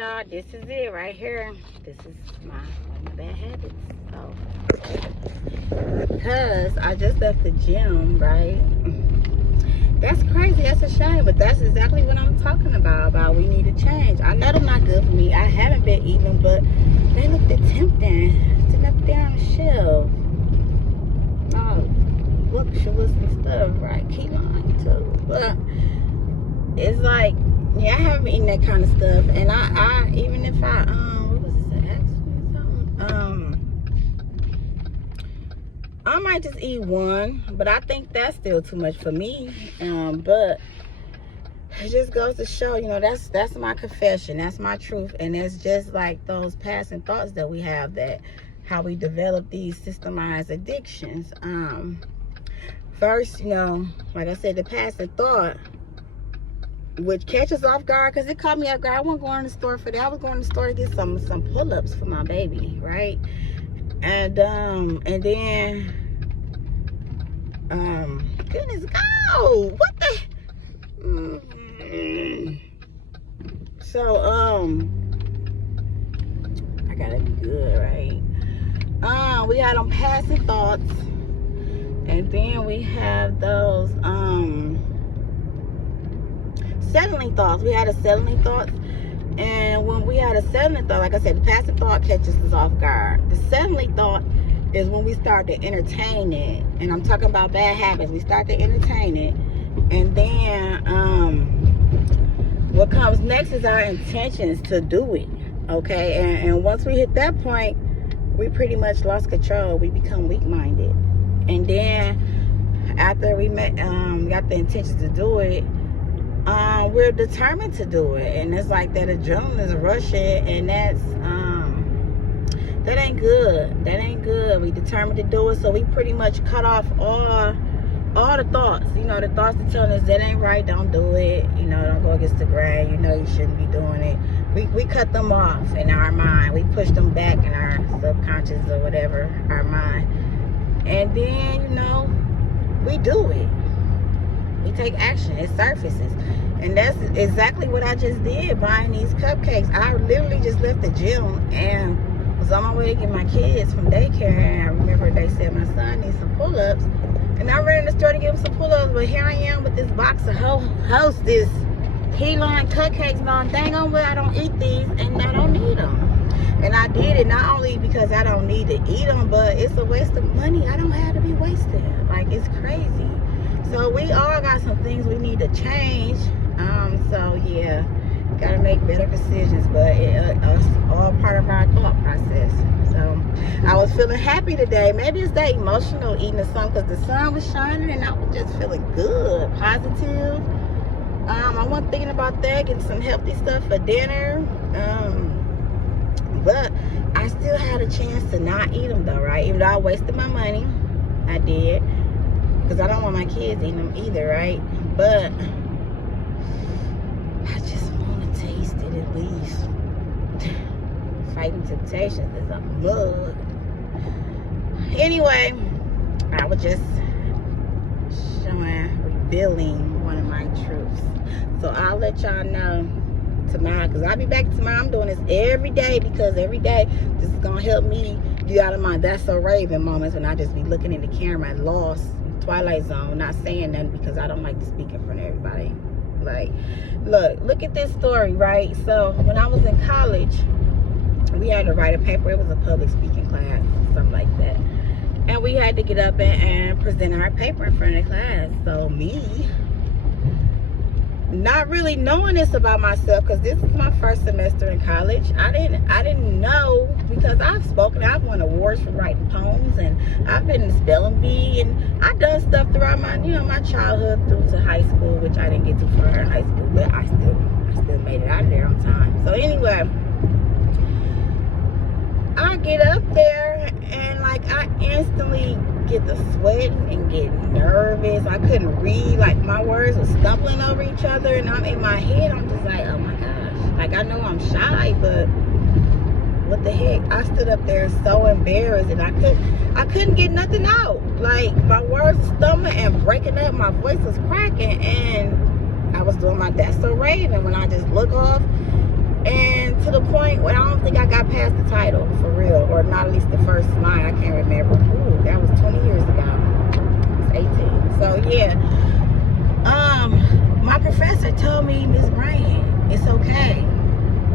y'all, this is it right here. This is one of my bad habits. So, because I just left the gym, right? That's crazy. That's a shame, but that's exactly what I'm talking about we need to change. I know they're not good for me. I haven't been eating them, but they look tempting. Sitting up there on the shelf. Oh, look, sugars and stuff, right? Key lime too. But it's like, yeah, I haven't eaten that kind of stuff, and I even if I what was it, something? I might just eat one, but I think that's still too much for me. But it just goes to show, you know, that's my confession, that's my truth, and it's just like those passing thoughts that we have, that how we develop these systemized addictions. First, you know, like I said, the passing thought, which catches off guard, because it caught me off guard. I wasn't going to the store for that. I was going to the store to get some pull-ups for my baby, right? And then goodness, go! What the? So I gotta be good, right? We had them passing thoughts, and then we have those settling thoughts. We had a settling thoughts, and when we had a settling thought, like I said, the passing thought catches us off guard. The settling thought is when we start to entertain it, and I'm talking about bad habits. We start to entertain it, and then what comes next is our intentions to do it. Okay, and once we hit that point, we pretty much lost control. We become weak-minded, and then after we got the intentions to do it, we're determined to do it, and it's like that adrenaline is rushing, and that ain't good. That ain't good. We determined to do it, so we pretty much cut off all the thoughts. You know, the thoughts that tell us that ain't right, don't do it. You know, don't go against the grain. You know, you shouldn't be doing it. We cut them off in our mind. We push them back in our subconscious or whatever, our mind, and then, you know, we do it. We take action. It surfaces. And that's exactly what I just did, buying these cupcakes. I literally just left the gym and was on my way to get my kids from daycare. And I remember they said my son needs some pull-ups. And I ran in the store to get him some pull-ups. But here I am with this box of Hostess key lime cupcakes. And I'm dang on, well, I don't eat these and I don't need them. And I did it not only because I don't need to eat them, but it's a waste of money. I don't have to be wasted. Like, it's crazy. So we all got some things we need to change. So yeah, gotta make better decisions, but it's all part of our thought process. So I was feeling happy today. Maybe it's that emotional eating the sun, because the sun was shining and I was just feeling good, positive. I wasn't thinking about that, getting some healthy stuff for dinner. But I still had a chance to not eat them though, right? Even though I wasted my money, I did. Because I don't want my kids eating them either, right? But I just want to taste it at least. Fighting temptations is a mug. Anyway, I was just revealing one of my truths. So I'll let y'all know tomorrow, because I'll be back tomorrow. I'm doing this every day, because every day this is going to help me get out of my that's so Raven moments when I just be looking in the camera lost. Twilight Zone, not saying nothing because I don't like to speak in front of everybody. Like, look at this story, right? So when I was in college, we had to write a paper. It was a public speaking class, something like that, and we had to get up and present our paper in front of the class. So me, not really knowing this about myself, because this is my first semester in college, I didn't know, because I've won awards for writing poems, and I've been in spelling bee, and I've done stuff throughout my, you know, my childhood through to high school, which I didn't get too far in high school, but I still made it out of there on time. So anyway, I get up there and like I instantly get the sweating and get nervous. I couldn't read, like my words were stumbling over each other, and I'm in my head, I'm just like, oh my gosh, like I know I'm shy, but what the heck? I stood up there so embarrassed, and I couldn't get nothing out. Like my words were stumbling and breaking up, my voice was cracking, and I was doing my that's so Raven when I just look off, and to the point where I don't think I got past the title for real, or not at least the first line. I can't remember. Ooh, that was 20 years ago. I was 18. So yeah, my professor told me, Miss Brand, it's okay.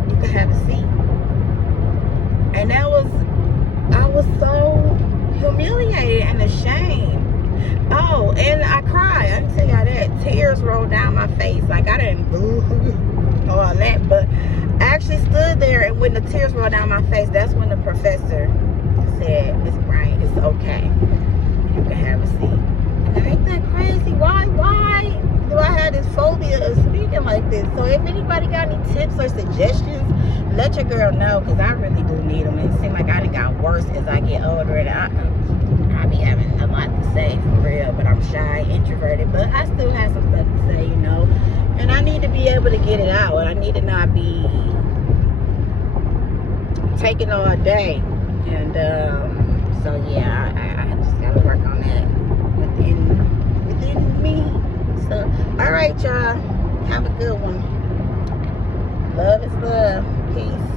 You can have a seat. And I was so humiliated and ashamed. Oh, and I cried. I didn't tell y'all that. Tears rolled down my face. Like, I didn't boo all that, but I actually stood there, and when the tears rolled down my face, that's when the professor said, Miss Bryant, it's okay. You can have a seat. And ain't that crazy? Why do I have this phobia of speaking like this? So if anybody got any tips or suggestions, let your girl know, because I really do need them. It seems like I done got worse as I get older, and I be having a lot to say for real, but I'm shy, introverted, but I still have some stuff to say, you know, and I need to be able to get it out. I need to not be taking all day, and so yeah, I just gotta work on that within me. So all right, y'all, have a good one. Love is love. Peace.